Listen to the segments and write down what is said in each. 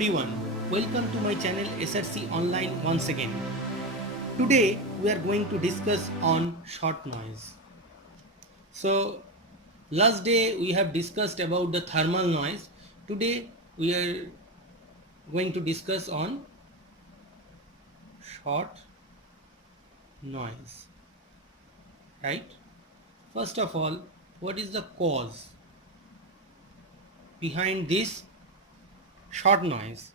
everyone, welcome to my channel SRC Online once again. Today we are going to discuss on short noise. So last day we have discussed about the thermal noise. Today we are going to discuss on short noise, right? First of all, what is the cause behind this short noise?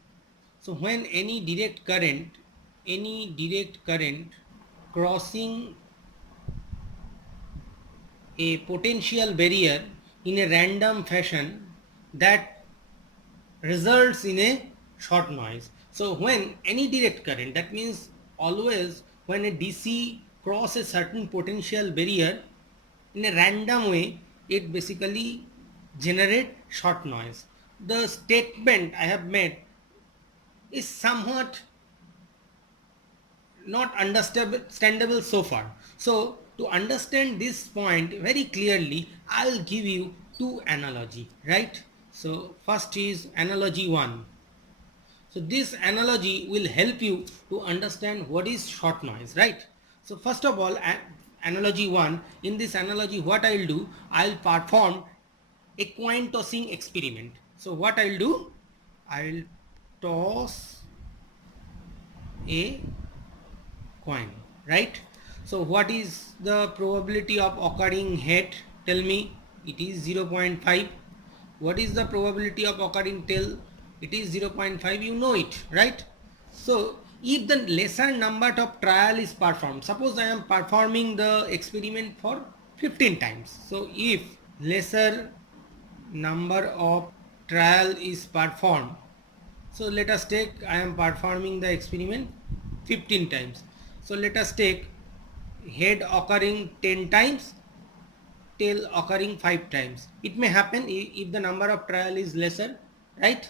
So when any direct current crossing a potential barrier in a random fashion, that results in a short noise. So when any direct current, that means always when a DC cross a certain potential barrier in a random way, it basically generate short noise. The statement I have made is somewhat not understandable so far. So to understand this point very clearly, I will give you two analogy, right? So first is analogy 1. So this analogy will help you to understand what is short noise, right? So first of all, analogy 1, in this analogy what I will do, I will perform a coin tossing experiment. So what I will do, I will toss a coin, right? So what is the probability of occurring head? Tell me. It is 0.5. What is the probability of occurring tail? It is 0.5. You know it, right? So if the lesser number of trial is performed, suppose I am performing the experiment for 15 times. So if lesser number of trial is performed, so let us take, I am performing the experiment 15 times. So let us take head occurring 10 times, tail occurring 5 times. It may happen if the number of trial is lesser, right?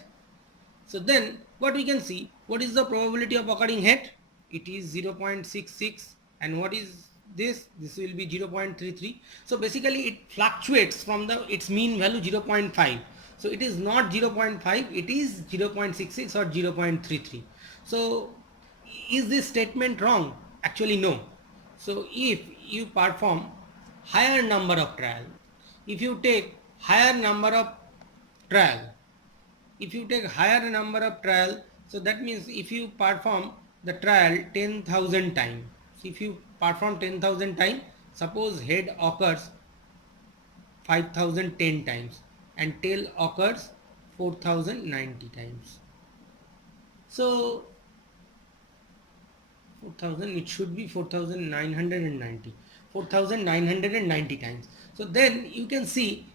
So then what we can see, what is the probability of occurring head? It is 0.66, and what is this? This will be 0.33. So basically it fluctuates from its mean value 0.5. So it is not 0.5, it is 0.66 or 0.33. So is this statement wrong? Actually no. So if you perform higher number of trial, if you take higher number of trial, if you take higher number of trial, so that means if you perform the trial 10,000 times, so if you perform 10,000 times, suppose head occurs 5,010 times and tail occurs 4,090 times. So 4,000, it should be 4,990 times. So then you can see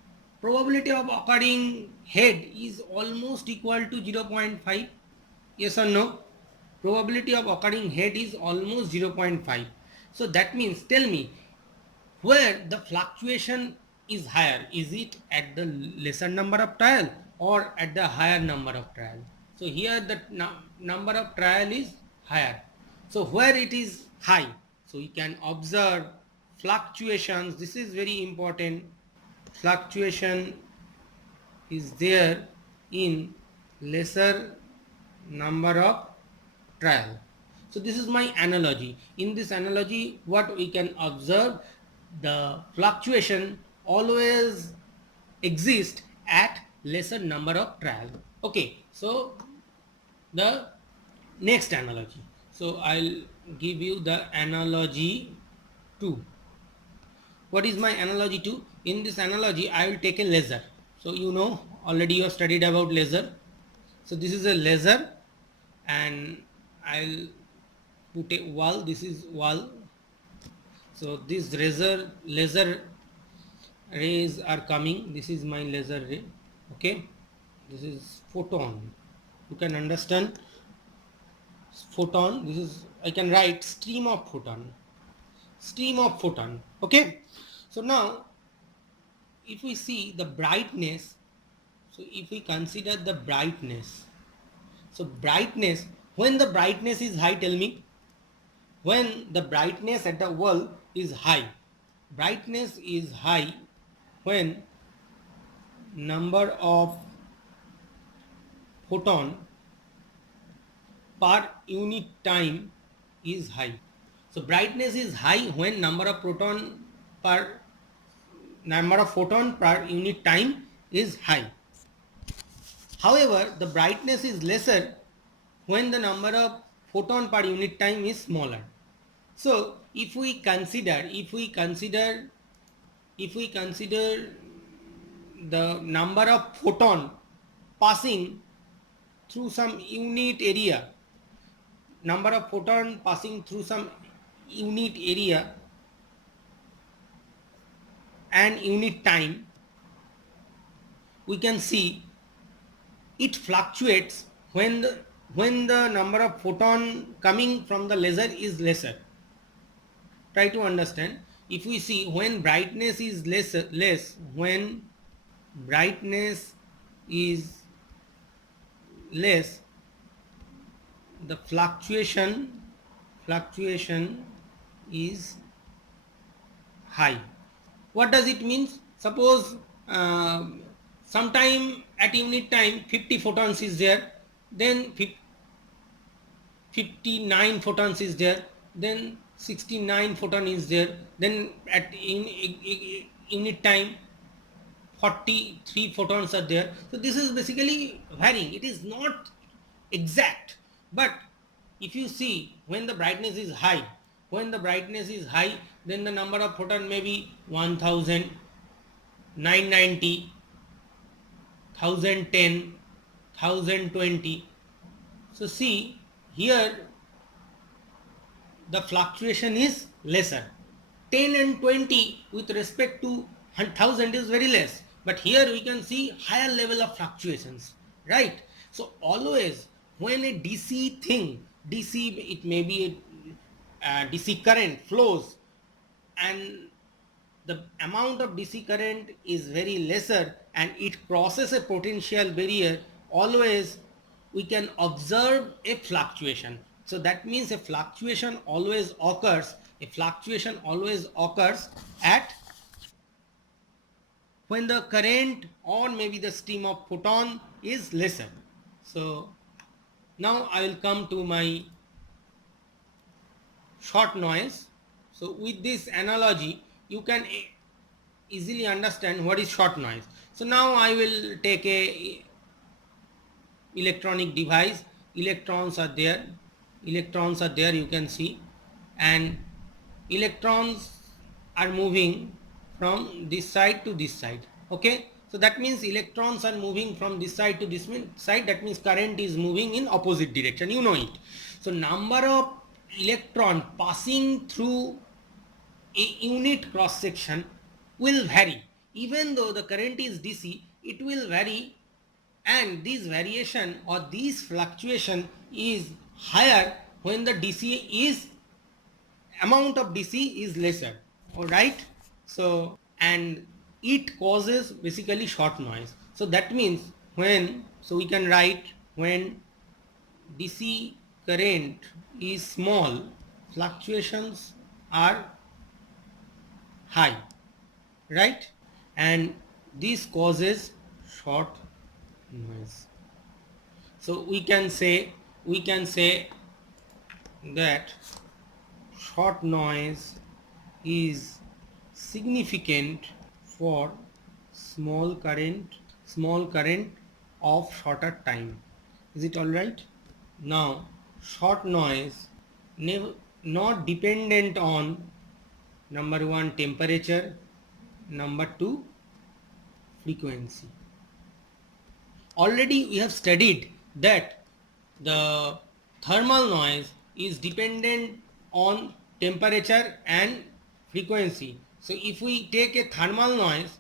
probability of occurring head is almost equal to 0.5. Yes or no? Probability of occurring head is almost 0.5. So that means, tell me, where the fluctuation is higher, is it at the lesser number of trial or at the higher number of trial? So here the number of trial is higher. So where it is high, so you can observe fluctuations. This is very important. Fluctuation is there in lesser number of trial. So this is my analogy. In this analogy, what we can observe, the fluctuation always exists at lesser number of trial. Okay, so the next analogy. So I'll give you the analogy 2. What is my analogy 2? In this analogy, I will take a laser. So you know, already you have studied about laser. So this is a laser, and I'll put a wall. This is wall. So this laser rays are coming. This is my laser ray. Okay, this is photon. You can understand photon. This is, I can write stream of photon. Stream of photon. Okay. So now if we see the brightness, so if we consider the brightness, so brightness, when the brightness is high, tell me, when the brightness at the wall is high, brightness is high when number of photon per unit time is high. So brightness is high when number of photon per unit time is high. However, the brightness is lesser when the number of photon per unit time is smaller. So if we consider the number of photon passing through some unit area, number of photon passing through some unit area and unit time, we can see it fluctuates when the number of photon coming from the laser is lesser. Try to understand. If we see when brightness is when brightness is less, the fluctuation is high. What does it mean? Suppose sometime at unit time 50 photons is there, then 59 photons is there, then 69 photon is there, then at unit time 43 photons are there. So this is basically varying. It is not exact, but if you see when the brightness is high, then the number of photon may be 1000, 990, 1010, 1020. So see here the fluctuation is lesser. 10 and 20 with respect to 1000 is very less, but here we can see higher level of fluctuations, right? So always when a DC, it may be a DC current flows and the amount of DC current is very lesser and it crosses a potential barrier, always we can observe a fluctuation. So that means a fluctuation always occurs at when the current or maybe the stream of photon is lesser. So now I will come to my short noise. So with this analogy you can easily understand what is short noise. So now I will take a electronic device. Electrons are there, you can see, and electrons are moving from this side to this side. Okay, so that means electrons are moving from this side to this side. That means current is moving in opposite direction, you know it. So number of electron passing through a unit cross section will vary. Even though the current is DC, it will vary, and this variation or this fluctuation is higher when the amount of DC is lesser. All right. So and it causes basically short noise. So that means we can write when DC current is small, fluctuations are high, right? And this causes short noise. So we can say that short noise is significant for small current of shorter time. Is it all right? Now short noise not dependent on number one temperature, number two frequency. Already we have studied that the thermal noise is dependent on temperature and frequency. So if we take a thermal noise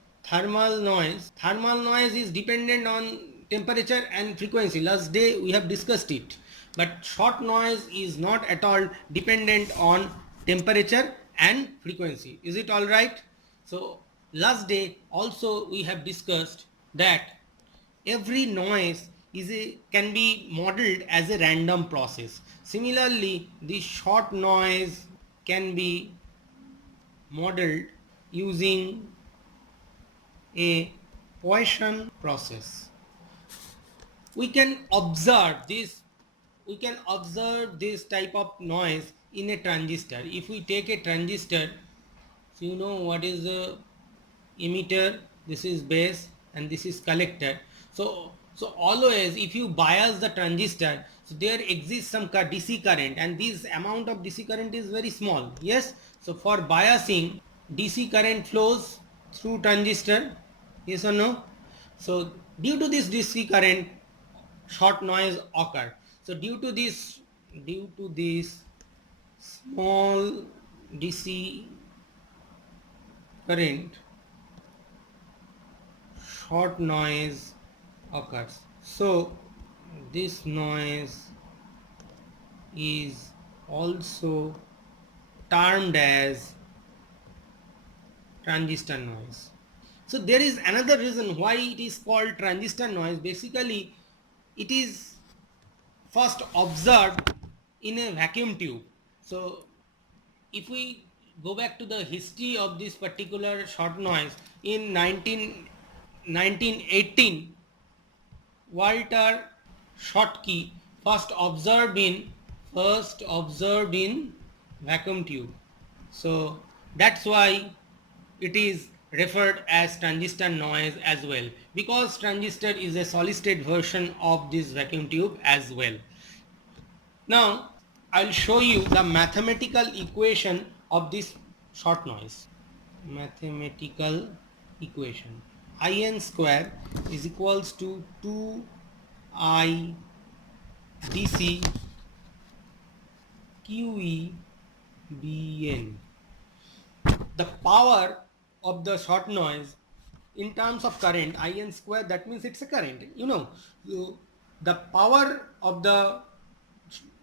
is dependent on temperature and frequency. Last day we have discussed it. But short noise is not at all dependent on temperature and frequency. Is it all right? So last day also we have discussed that every noise can be modeled as a random process. Similarly, the short noise can be modeled using a Poisson process. We can observe this we can observe this type of noise in a transistor. If we take a transistor, so you know what is the emitter, this is base, and this is collector. So always if you bias the transistor, so there exists some DC current, and this amount of DC current is very small. Yes, so for biasing, DC current flows through transistor. Yes or no? So due to this DC current, short noise occur. So due to this small DC current, short noise occurs. So this noise is also termed as transistor noise. So there is another reason why it is called transistor noise. Basically, it is first observed in a vacuum tube. So if we go back to the history of this particular short noise, in 1918, Walter Schottky first observed in vacuum tube. So that's why it is referred as transistor noise as well, because transistor is a solid state version of this vacuum tube as well. Now I'll show you the mathematical equation of this short noise. Mathematical equation: in square is equals to 2I dc QE Bn. The power of the short noise in terms of current, in square, that means it's a current, so the power of the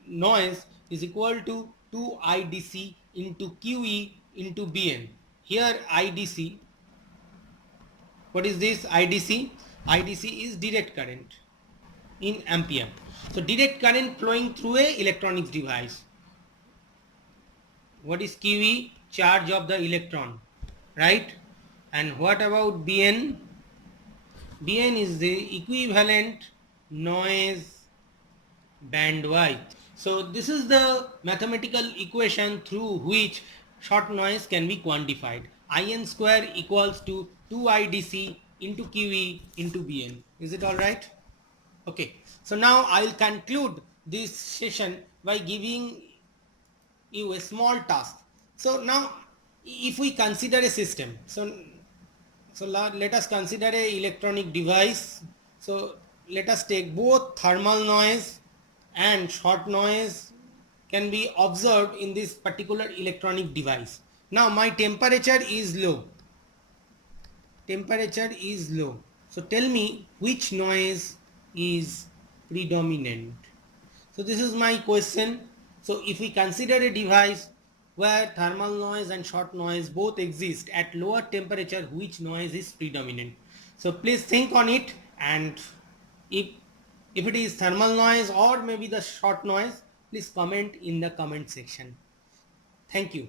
noise is equal to 2IDC into QE into Bn. Here IDC, what is this IDC? IDC is direct current in ampere. So direct current flowing through a electronics device. What is QE? Charge of the electron, right? And what about Bn? Bn is the equivalent noise bandwidth. So this is the mathematical equation through which short noise can be quantified. In square equals to 2IDC into QE into Bn. Is it all right? Okay. So now I will conclude this session by giving you a small task. So now if we consider a system, so let us consider a electronic device. So let us take both thermal noise and short noise can be observed in this particular electronic device. Now my temperature is low. Temperature is low. So tell me which noise is predominant. So this is my question. So if we consider a device where thermal noise and short noise both exist at lower temperature, which noise is predominant? So please think on it, and if it is thermal noise or maybe the short noise, please comment in the comment section. Thank you.